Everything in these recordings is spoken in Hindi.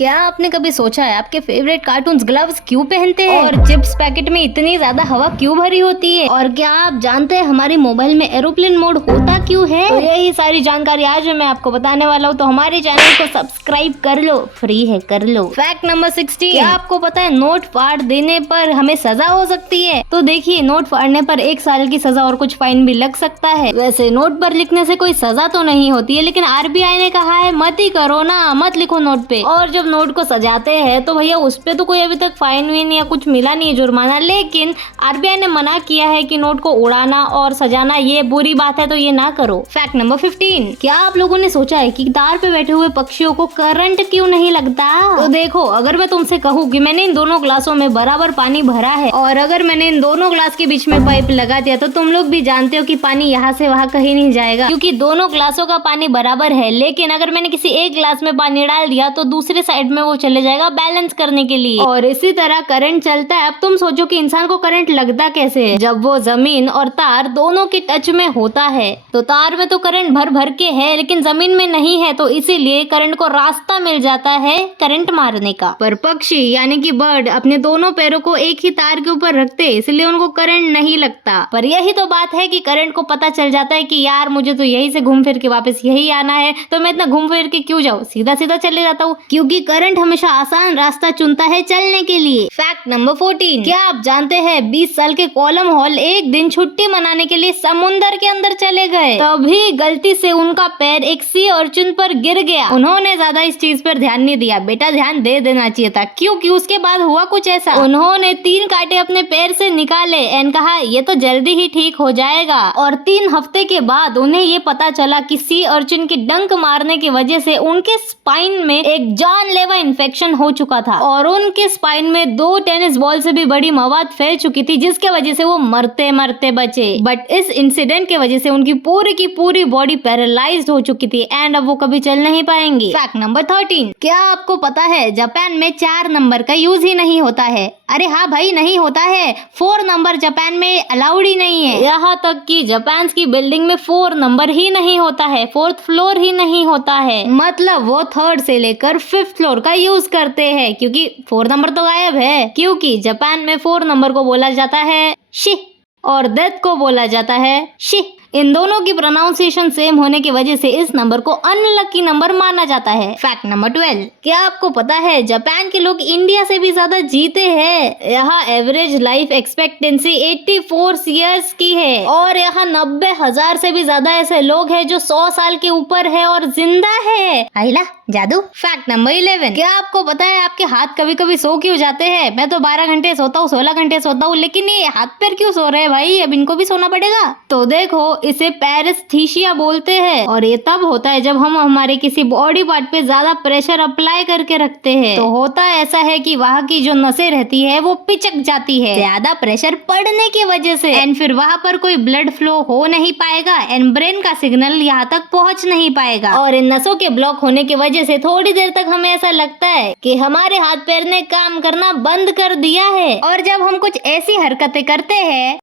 क्या आपने कभी सोचा है आपके फेवरेट कार्टून्स ग्लव्स क्यों पहनते हैं और चिप्स पैकेट में इतनी ज्यादा हवा क्यों भरी होती है? और क्या आप जानते हैं हमारे मोबाइल में एरोप्लेन मोड होता क्यों है? तो यही सारी जानकारी आज मैं आपको बताने वाला हूँ, तो हमारे चैनल को सब्सक्राइब कर लो, फ्री है, कर लो। फैक्ट नंबर 16, क्या आपको पता है नोट फाड़ देने पर हमें सजा हो सकती है? तो देखिए, नोट फाड़ने पर 1 साल की सजा और कुछ फाइन भी लग सकता है। वैसे नोट पर लिखने से कोई सजा तो नहीं होती है, लेकिन आरबीआई ने कहा है मत ही करो ना, मत लिखो नोट पे। और जब नोट को सजाते हैं तो भैया उस पे तो कोई अभी तक फाइन विन या कुछ मिला नहीं है, जुर्माना, लेकिन आरबीआई ने मना किया है कि नोट को उड़ाना और सजाना ये बुरी बात है, तो ये ना करो। फैक्ट नंबर 15, क्या आप लोगों ने सोचा है कि तार पे बैठे हुए पक्षियों को करंट क्यों नहीं लगता? तो देखो, अगर मैं तुमसे कहूँ कि मैंने इन दोनों ग्लासों में बराबर पानी भरा है और अगर मैंने इन दोनों ग्लास के बीच में पाइप लगा दिया, तो तुम लोग भी जानते हो कि पानी यहाँ से वहाँ कहीं नहीं जाएगा, क्योंकि दोनों ग्लासों का पानी बराबर है। लेकिन अगर मैंने किसी एक ग्लास में पानी डाल दिया तो दूसरे साइड में वो चले जाएगा बैलेंस करने के लिए। और इसी तरह करंट चलता है। अब तुम सोचो कि इंसान को करंट लगता कैसे है? जब वो जमीन और तार दोनों के टच में होता है। तो तार में तो करंट भर भर के है, लेकिन जमीन में नहीं है, तो इसीलिए करंट को रास्ता मिल जाता है करंट मारने का। पर पक्षी यानी कि बर्ड अपने दोनों पैरों को एक ही तार के ऊपर रखते, इसलिए उनको करंट नहीं लगता। पर यही तो बात है कि करंट को पता चल जाता है कि यार मुझे तो यही से घूम फिर के वापस यही आना है, तो मैं इतना घूम फिर के क्यों जाऊँ, सीधा सीधा चले जाता हूँ, क्योंकि करंट हमेशा आसान रास्ता चुनता है चलने के लिए। फैक्ट नंबर 14, क्या आप जानते हैं 20 साल के कॉलम हॉल एक दिन छुट्टी मनाने के लिए समुंदर के अंदर चले गए, तभी गलती से उनका पैर एक सी अर्जुन पर गिर गया। उन्होंने ज्यादा इस चीज पर ध्यान नहीं दिया, बेटा ध्यान दे देना चाहिए था, क्योंकि उसके बाद हुआ कुछ ऐसा, उन्होंने 3 कांटे अपने पैर से निकाले एंड कहा ये तो जल्दी ही ठीक हो जाएगा। और 3 हफ्ते के बाद उन्हें ये पता चला कि सी अर्जुन की डंक मारने की वजह से उनके स्पाइन में एक जानलेवा इन्फेक्शन हो चुका था और उनके स्पाइन में 2 टेनिस बॉल से भी बड़ी मवाद फैल चुकी थी, जिसके वजह से वो मरते मरते बचे। बट इस इंसिडेंट के वजह से उनकी पूरी की पूरी बॉडी पैरालाइज्ड हो चुकी थी एंड अब वो कभी चल नहीं पाएंगे। फैक्ट नंबर 13, क्या आपको पता है जापान में 4 नंबर का यूज ही नहीं होता है? अरे हाँ भाई, नहीं होता है। 4 नंबर जापान में अलाउड ही नहीं है। यहाँ तक कि जापान की बिल्डिंग में 4 नंबर ही नहीं होता है, 4th फ्लोर ही नहीं होता है। मतलब वो 3rd से लेकर 5th फ्लोर का यूज करते हैं, क्योंकि 4 नंबर तो गायब है। क्योंकि जापान में 4 नंबर को बोला जाता है शी और डेथ को बोला जाता है शी। इन दोनों की प्रोनाउंसिएशन सेम होने की वजह से इस नंबर को अनलकी नंबर माना जाता है। फैक्ट नंबर 12, क्या आपको पता है जापान के लोग इंडिया से भी ज्यादा जीते हैं? यहाँ एवरेज लाइफ एक्सपेक्टेंसी 84 ईयर्स की है और यहाँ 90,000 से भी ज्यादा ऐसे लोग हैं जो 100 साल के ऊपर है और जिंदा है। आइला जादू। फैक्ट नंबर 11, क्या आपको पता है आपके हाथ कभी कभी सो क्यों जाते हैं? मैं तो 12 घंटे सोता हूँ, 16 घंटे सोता हूँ, लेकिन ये हाथ पैर क्यों सो रहे हैं भाई? अब इनको भी सोना पड़ेगा। तो देखो, इसे पैरेस्थीसिया बोलते हैं और ये तब होता है जब हम हमारे किसी बॉडी पार्ट पे ज्यादा प्रेशर अप्लाई करके रखते हैं। तो होता ऐसा है कि वहाँ की जो नसें रहती है वो पिचक जाती है ज्यादा प्रेशर पड़ने की वजह से, एंड फिर वहाँ पर कोई ब्लड फ्लो हो नहीं पाएगा एंड ब्रेन का सिग्नल यहाँ तक पहुँच नहीं पाएगा। और इन नसों के ब्लॉक होने की वजह से थोड़ी देर तक हमें ऐसा लगता है कि हमारे हाथ पैर ने काम करना बंद कर दिया है। और जब हम कुछ ऐसी हरकतें करते हैं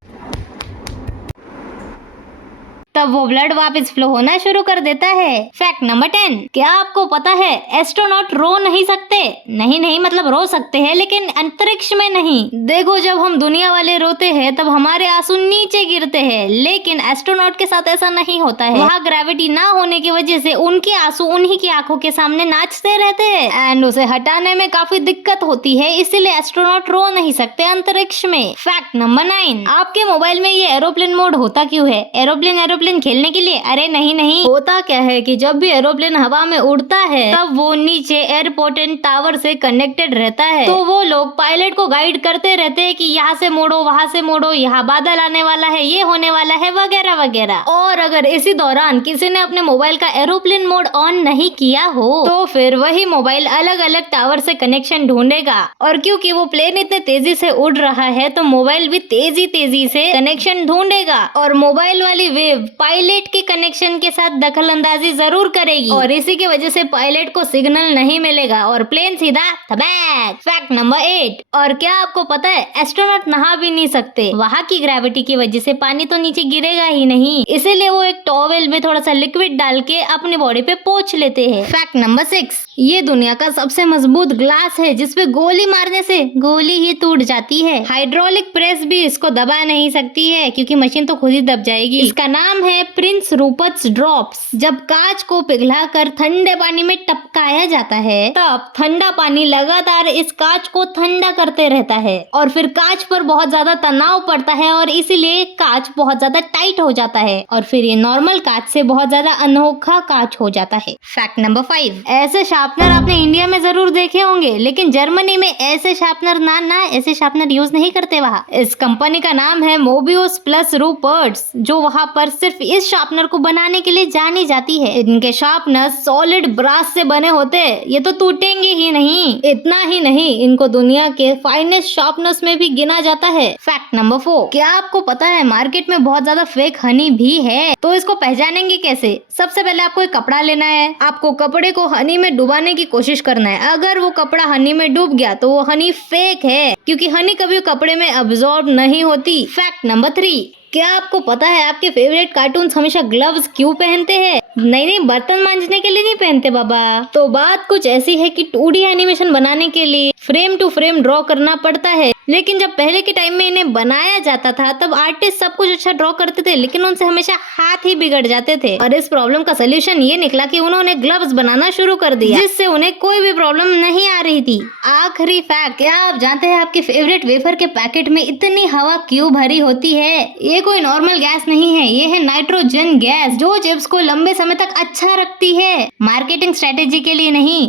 तब वो ब्लड वापस फ्लो होना शुरू कर देता है। फैक्ट नंबर 10, क्या आपको पता है एस्ट्रोनॉट रो नहीं सकते? नहीं, मतलब रो सकते हैं लेकिन अंतरिक्ष में नहीं। देखो, जब हम दुनिया वाले रोते हैं तब हमारे आंसू नीचे गिरते हैं, लेकिन एस्ट्रोनॉट के साथ ऐसा नहीं होता है। वहाँ ग्रेविटी ना होने की वजह से उनके आंसू उन्हीं की आंखों के सामने नाचते रहते हैं एंड उसे हटाने में काफी दिक्कत होती है, इसीलिए एस्ट्रोनॉट रो नहीं सकते अंतरिक्ष में। फैक्ट नंबर 9, आपके मोबाइल में ये एरोप्लेन मोड होता क्यों है? एरोप्लेन खेलने के लिए? अरे नहीं, होता क्या है कि जब भी एरोप्लेन हवा में उड़ता है तब वो नीचे एयरपोर्ट टावर से कनेक्टेड रहता है, तो वो लोग पायलट को गाइड करते रहते हैं कि यहाँ से मोड़ो, वहाँ से मोड़ो, यहाँ बादल आने वाला है, ये होने वाला है, वगैरह वगैरह। और अगर इसी दौरान किसी ने अपने मोबाइल का एरोप्लेन मोड ऑन नहीं किया हो तो फिर वही मोबाइल अलग अलग टावर से कनेक्शन ढूंढेगा, और क्योंकि वो प्लेन इतने तेजी से उड़ रहा है तो मोबाइल भी तेजी से कनेक्शन ढूंढेगा और मोबाइल वाली वेव पायलट के कनेक्शन के साथ दखल अंदाजी जरूर करेगी और इसी की वजह से पायलट को सिग्नल नहीं मिलेगा और प्लेन सीधा थबैक। फैक्ट नंबर 8, और क्या आपको पता है एस्ट्रोनॉट नहा भी नहीं सकते? वहाँ की ग्रेविटी की वजह से पानी तो नीचे गिरेगा ही नहीं, इसीलिए वो एक टॉवेल में थोड़ा सा लिक्विड डाल के अपनी बॉडी पे पोंछ लेते हैं। फैक्ट नंबर 6, ये दुनिया का सबसे मजबूत ग्लास है जिसपे गोली मारने से गोली ही टूट जाती है। हाइड्रोलिक प्रेस भी इसको दबा नहीं सकती है क्योंकि मशीन तो खुद ही दब जाएगी। इसका नाम है प्रिंस रूपर्ट्स ड्रॉप्स। जब कांच को पिघलाकर ठंडे पानी में टपकाया जाता है तब ठंडा पानी लगातार इस कांच को ठंडा करते रहता है और फिर कांच पर बहुत ज्यादा तनाव पड़ता है और इसीलिए कांच बहुत ज्यादा टाइट हो जाता है और फिर ये नॉर्मल कांच से बहुत ज्यादा अनोखा कांच हो जाता है। फैक्ट नंबर 5, ऐसे शार्पनर आपने इंडिया में जरूर देखे होंगे लेकिन जर्मनी में ऐसे शार्पनर ना ऐसे शार्पनर यूज नहीं करते वहाँ। इस कंपनी का नाम है मोबियस प्लस रूपर्ट्स जो वहाँ पर सिर्फ इस शार्पनर को बनाने के लिए जानी जाती है। इनके शार्पनर सॉलिड ब्रास से बने होते हैं, ये तो टूटेंगे ही नहीं। इतना ही नहीं, इनको दुनिया के फाइनेस्ट शार्पनर्स में भी गिना जाता है। फैक्ट नंबर 4, क्या आपको पता है मार्केट में बहुत ज्यादा फेक हनी भी है? तो इसको पहचानेंगे कैसे? सबसे पहले आपको एक कपड़ा लेना है, आपको कपड़े को हनी में डुबाने की कोशिश करना है। अगर वो कपड़ा हनी में डूब गया तो वो हनी फेक है क्योंकि हनी कभी कपड़े में अब्सॉर्ब नहीं होती। फैक्ट नंबर 3, क्या आपको पता है आपके फेवरेट कार्टून्स हमेशा ग्लव्स क्यों पहनते हैं? नहीं, बर्तन मांजने के लिए नहीं पहनते बाबा। तो बात कुछ ऐसी है कि 2D एनिमेशन बनाने के लिए फ्रेम टू फ्रेम ड्रॉ करना पड़ता है, लेकिन जब पहले के टाइम में इन्हें बनाया जाता था तब आर्टिस्ट सब कुछ अच्छा ड्रॉ करते थे लेकिन उनसे हमेशा हाथ ही बिगड़ जाते थे और इस प्रॉब्लम का सोल्यूशन ये निकला कि उन्होंने ग्लव्स बनाना शुरू कर दिया जिससे उन्हें कोई भी प्रॉब्लम नहीं आ रही थी। आखिरी फैक्ट, क्या आप जानते हैं आपके फेवरेट वेफर के पैकेट में इतनी हवा क्यों भरी होती है? ये कोई नॉर्मल गैस नहीं है, ये है नाइट्रोजन गैस जो चिप्स को लंबे समय तक अच्छा रखती है। मार्केटिंग स्ट्रेटेजी के लिए नहीं,